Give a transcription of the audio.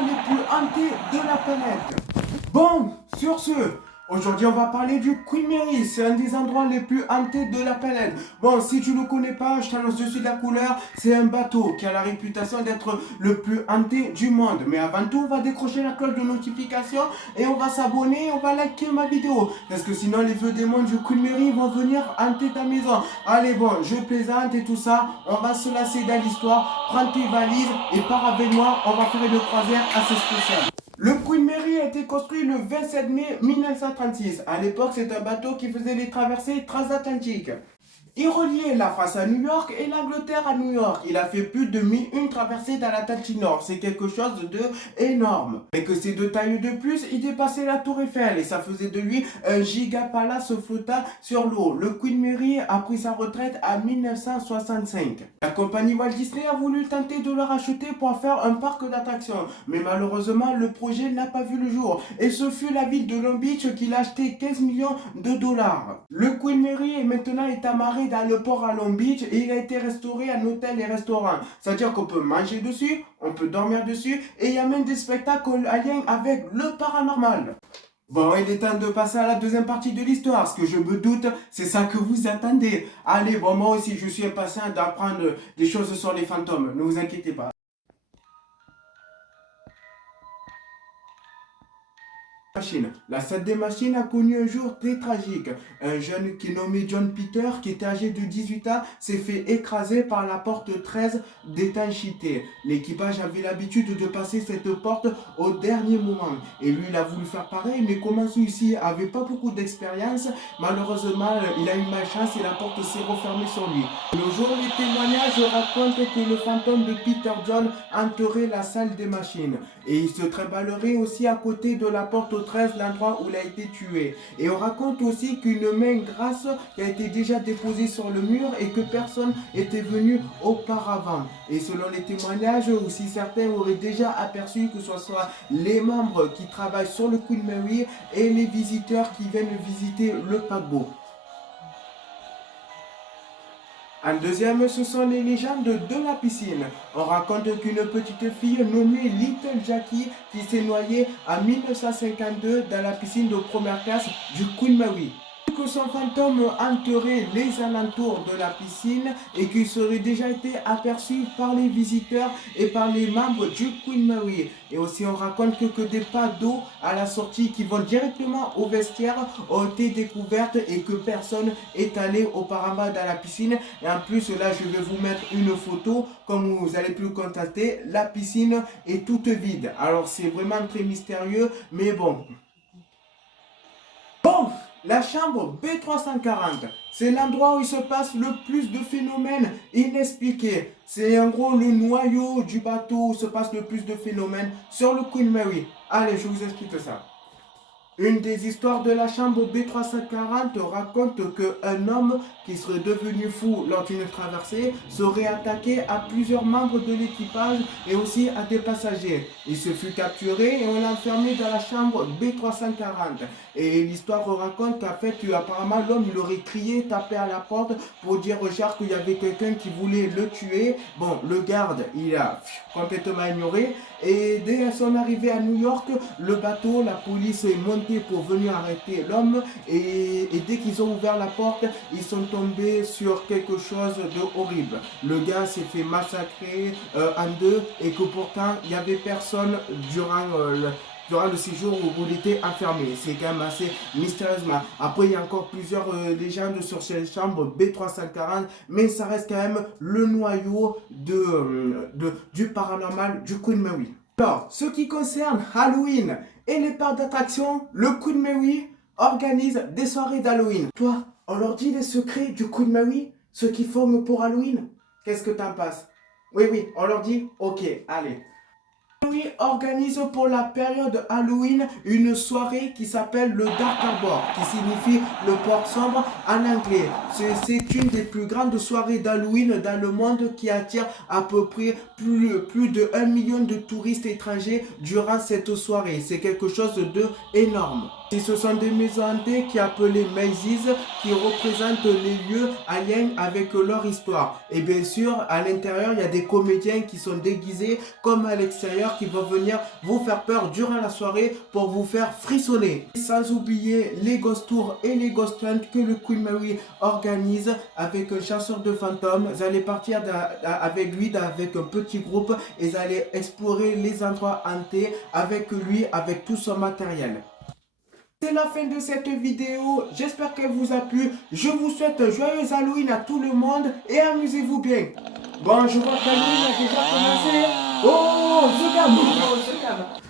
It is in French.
endroits les plus hantés de la planète. Bon, sur ce, aujourd'hui on va parler du Queen Mary, c'est un des endroits les plus hantés de la planète. Bon, si tu ne le connais pas, je t'annonce dessus de la couleur, c'est un bateau qui a la réputation d'être le plus hanté du monde. Mais avant tout, on va décrocher la cloche de notification et on va s'abonner, on va liker ma vidéo. Parce que sinon les vieux démons du Queen Mary vont venir hanter ta maison. Allez bon, je plaisante et tout ça, on va se lasser dans l'histoire, prends tes valises et pars avec moi, on va faire une croisière assez spéciale. Le Queen Mary a été construit le 27 mai 1936. À l'époque, c'est un bateau qui faisait les traversées transatlantiques. Il reliait la France à New York et l'Angleterre à New York. Il a fait plus de 1001 traversées dans l'Atlantique Nord. C'est quelque chose de énorme. Et que ces deux tailles de plus, il dépassait la Tour Eiffel. Et ça faisait de lui un giga palace flottant sur l'eau. Le Queen Mary a pris sa retraite en 1965. La compagnie Walt Disney a voulu tenter de le racheter pour en faire un parc d'attractions. Mais malheureusement, le projet n'a pas vu le jour. Et ce fut la ville de Long Beach qui l'a acheté 15 millions de dollars. Le Queen Mary est maintenant amarré dans le port à Long Beach et il a été restauré en hôtel et restaurant. C'est-à-dire qu'on peut manger dessus, on peut dormir dessus et il y a même des spectacles en lien avec le paranormal. Bon, il est temps de passer à la deuxième partie de l'histoire. Ce que je me doute, c'est ça que vous attendez. Allez, bon, moi aussi, je suis impatient d'apprendre des choses sur les fantômes. Ne vous inquiétez pas. La salle des machines a connu un jour très tragique. Un jeune qui est nommé John Peter, qui était âgé de 18 ans, s'est fait écraser par la porte 13 d'étanchéité. L'équipage avait l'habitude de passer cette porte au dernier moment. Et lui, il a voulu faire pareil, mais comme celui-ci n'avait pas beaucoup d'expérience, malheureusement, il a eu malchance et la porte s'est refermée sur lui. Le jour, les témoignages racontent que le fantôme de Peter John hanterait la salle des machines. Et il se trimballerait aussi à côté de la porte 13, l'endroit où il a été tué. Et on raconte aussi qu'une main grasse qui a été déjà déposée sur le mur et que personne était venu auparavant. Et selon les témoignages, aussi certains auraient déjà aperçu que ce soit les membres qui travaillent sur le Queen Mary et les visiteurs qui viennent visiter le paquebot. En deuxième, ce sont les légendes de la piscine. On raconte qu'une petite fille nommée Little Jackie qui s'est noyée en 1952 dans la piscine de première classe du Queen Mary. Que son fantôme hanterait les alentours de la piscine et qu'il serait déjà été aperçu par les visiteurs et par les membres du Queen Mary. Et aussi on raconte que des pas d'eau à la sortie qui vont directement au vestiaire ont été découvertes et que personne est allé auparavant dans la piscine. Et en plus là je vais vous mettre une photo, comme vous allez plus le constater, la piscine est toute vide. Alors c'est vraiment très mystérieux, mais bon. La chambre B340, c'est l'endroit où il se passe le plus de phénomènes inexpliqués. C'est en gros le noyau du bateau où se passe le plus de phénomènes sur le Queen Mary. Allez, je vous explique ça. Une des histoires de la chambre B340 raconte qu'un homme qui serait devenu fou lors d'une traversée serait attaqué à plusieurs membres de l'équipage et aussi à des passagers. Il se fut capturé et on l'a enfermé dans la chambre B340. Et l'histoire raconte qu'en fait, apparemment, l'homme il aurait crié, tapé à la porte pour dire au genre qu'il y avait quelqu'un qui voulait le tuer. Bon, le garde, il a complètement ignoré. Et dès son arrivée à New York, le bateau, la police est montée pour venir arrêter l'homme. Et dès qu'ils ont ouvert la porte, ils sont tombés sur quelque chose de horrible. Le gars s'est fait massacrer en deux et que pourtant, il n'y avait personne durant le séjour où il était enfermé. C'est quand même assez mystérieusement. Après, il y a encore plusieurs légendes sur cette chambre B340, mais ça reste quand même le noyau du paranormal du Queen Mary. Alors, ce qui concerne Halloween et les parcs d'attractions, le Queen Mary organise des soirées d'Halloween. Toi, on leur dit les secrets du Queen Mary, ceux qui forment pour Halloween. Qu'est-ce que t'en penses? Oui, on leur dit, ok, allez. Lui organise pour la période Halloween une soirée qui s'appelle le Dark Harbor, qui signifie le port sombre en anglais. C'est une des plus grandes soirées d'Halloween dans le monde qui attire à peu près plus de 1 million de touristes étrangers durant cette soirée. C'est quelque chose de énorme. Et ce sont des maisons hantées qui appelées mazes qui représentent les lieux en lien avec leur histoire. Et bien sûr, à l'intérieur, il y a des comédiens qui sont déguisés comme à l'extérieur qui vont venir vous faire peur durant la soirée pour vous faire frissonner. Sans oublier les ghost tours et les ghost hunts que le Queen Mary organise avec un chasseur de fantômes. Vous allez partir avec lui, avec un petit groupe et vous allez explorer les endroits hantés avec lui, avec tout son matériel. C'est la fin de cette vidéo, j'espère qu'elle vous a plu. Je vous souhaite un joyeux Halloween à tout le monde et amusez-vous bien. Bon, je vois qu'Halloween a déjà commencé. Oh, se calme.